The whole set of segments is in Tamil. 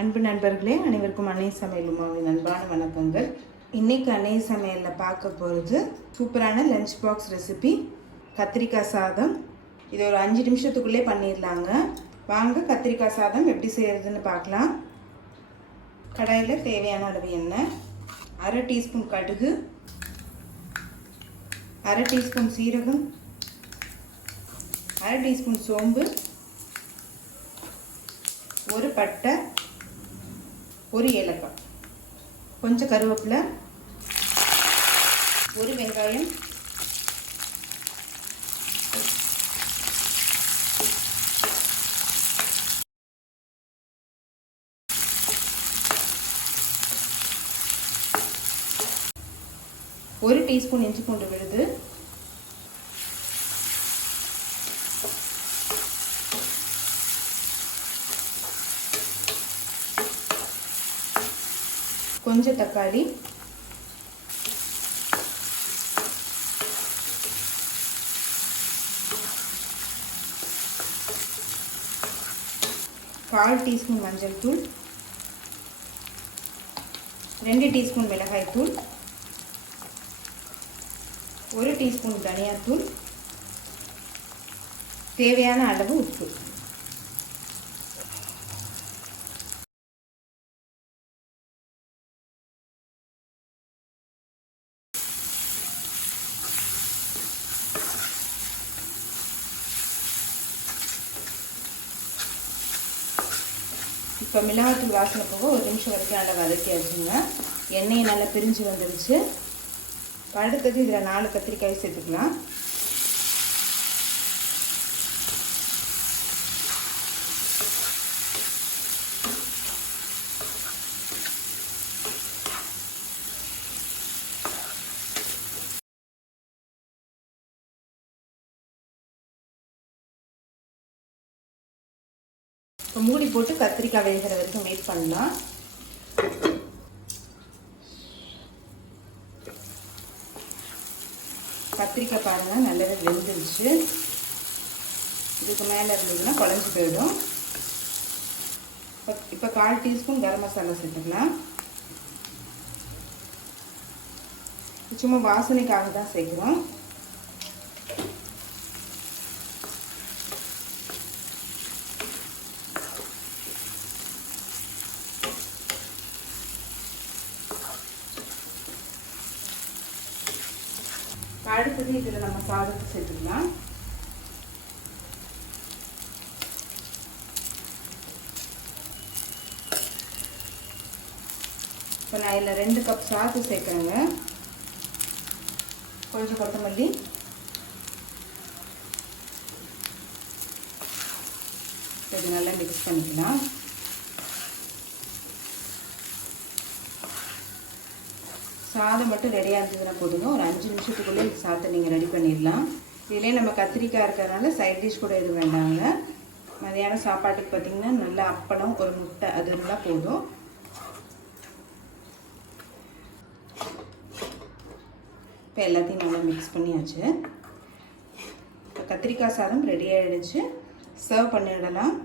அன்பு நண்பர்களே, அனைவருக்கும் அன்னை சமையல் உமாவின் அன்பான வணக்கங்கள். இன்றைக்கி அன்னை சமையலில் பார்க்க போகிறது சூப்பரான லஞ்ச் பாக்ஸ் ரெசிபி கத்திரிக்காய் சாதம். இது ஒரு 5 நிமிஷத்துக்குள்ளே பண்ணிடலாங்க. வாங்க கத்திரிக்காய் சாதம் எப்படி செய்கிறதுன்னு பார்க்கலாம். கடாயில் தேவையான அளவு எண்ணெய், 1/2 டீஸ்பூன் கடுகு, 1/2 டீஸ்பூன் சீரகம், 1/2 டீஸ்பூன் சோம்பு, ஒரு பட்டை, ஒரு ஏலக்காய், கொஞ்சம் கருவேப்பிலை, ஒரு வெங்காயம், ஒரு டீஸ்பூன் இஞ்சி பூண்டு விழுது, கொஞ்சம் தக்காளி, கால் டீஸ்பூன் மஞ்சள் தூள், 2 டீஸ்பூன் மிளகாய் தூள், 1 டீஸ்பூன் தனியாத்தூள், தேவையான அளவு உப்பு. இப்போ மிளகாத்தூள் வாசனை போக 1 நிமிஷம் வரைக்கும் நல்லா வதக்கியாச்சுங்க. எண்ணெயை நல்லா பிரிஞ்சு வந்துருச்சு. அடுத்தது இதில் 4 கத்திரிக்காய் சேர்த்துக்கலாம். இப்போ மூடி போட்டு கத்திரிக்காய் வேகிற வரைக்கும் வெயிட் பண்ணலாம். கத்திரிக்காய் பாருங்கள் நல்லாவே வெந்துருச்சு. இதுக்கு மேலே இருந்ததுன்னா குழஞ்சி போயிடும். இப்போ 1/4 டீஸ்பூன் கரம் மசாலா சேர்த்துக்கலாம். சும்மா வாசனைக்காக தான் சேர்க்குறோம். அடுத்தது இதில் நம்ம சாதத்தை சேர்த்துக்கலாம். இப்போ நான் இதில் 2 கப் சாதம் சேர்க்குறேங்க. கொஞ்சம் கொத்தமல்லி, இது நல்லா மிக்ஸ் பண்ணிக்கலாம். சாதம் மட்டும் ரெடியாக இருந்ததுன்னா போதுங்க. ஒரு 5 நிமிஷத்துக்குள்ளே இந்த சாதத்தை நீங்கள் ரெடி பண்ணிடலாம். இதிலே நம்ம கத்திரிக்காய் இருக்கிறதுனால சைட் டிஷ் கூட எதுவும் வேண்டாங்க. மதியானம் சாப்பாட்டுக்கு பார்த்திங்கன்னா நல்லா அப்பளம், ஒரு முட்டை அது இருந்தால் போதும். இப்போ எல்லாத்தையும் நல்லா மிக்ஸ் பண்ணியாச்சு. இப்போ கத்திரிக்காய் சாதம் ரெடி ஆகிடுச்சு. சர்வ் பண்ணிடலாம்.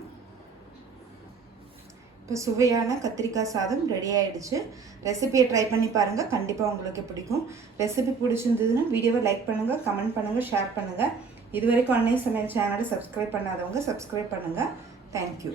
இப்போ சுவையான கத்திரிக்காய் சாதம் ரெடி ஆகிடுச்சு. ரெசிபியை ட்ரை பண்ணி பாருங்கள், கண்டிப்பாக உங்களுக்கு பிடிக்கும். ரெசிபி பிடிச்சிருந்ததுன்னா வீடியோவை லைக் பண்ணுங்கள், கமெண்ட் பண்ணுங்கள், ஷேர் பண்ணுங்கள். இது வரைக்கும் அன்னை சமையல் சேனலை சப்ஸ்கிரைப் பண்ணாதவங்க சப்ஸ்கிரைப் பண்ணுங்கள். தேங்க்யூ.